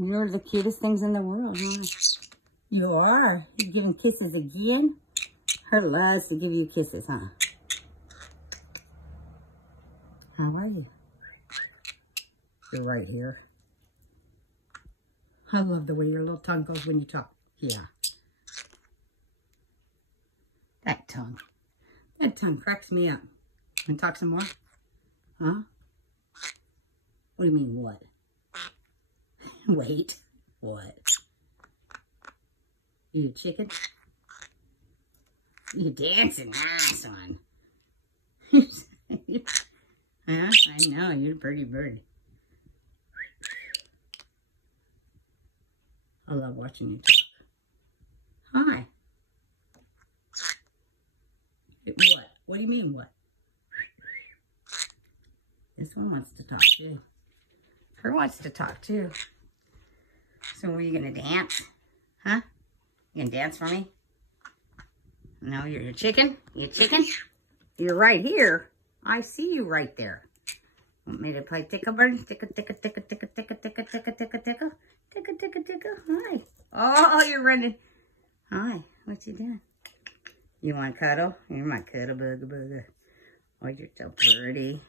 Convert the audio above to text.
You're the cutest things in the world, huh? You are. You're giving kisses again? Her loves to give you kisses, huh? How are you? You're right here. I love the way your little tongue goes when you talk. Yeah. That tongue. That tongue cracks me up. Want to talk some more? Huh? What do you mean, what? Wait. What? You a chicken? You dancing. Nice one. Huh? I know, you're a pretty bird. I love watching you talk. Hi. What? What do you mean, what? This one wants to talk too. Her wants to talk too. So are you gonna dance? Huh? You gonna dance for me? No, you're a chicken? You a chicken? You're right here. I see you right there. Want me to play tickle bird? Tickle, tickle, tickle, tickle, tickle, tickle, tickle, tickle, tickle. Tickle, tickle, tickle. Hi. Oh, you're running. Hi. What you doing? You want to cuddle? You're my cuddle bugger bugger. Oh, you're so pretty.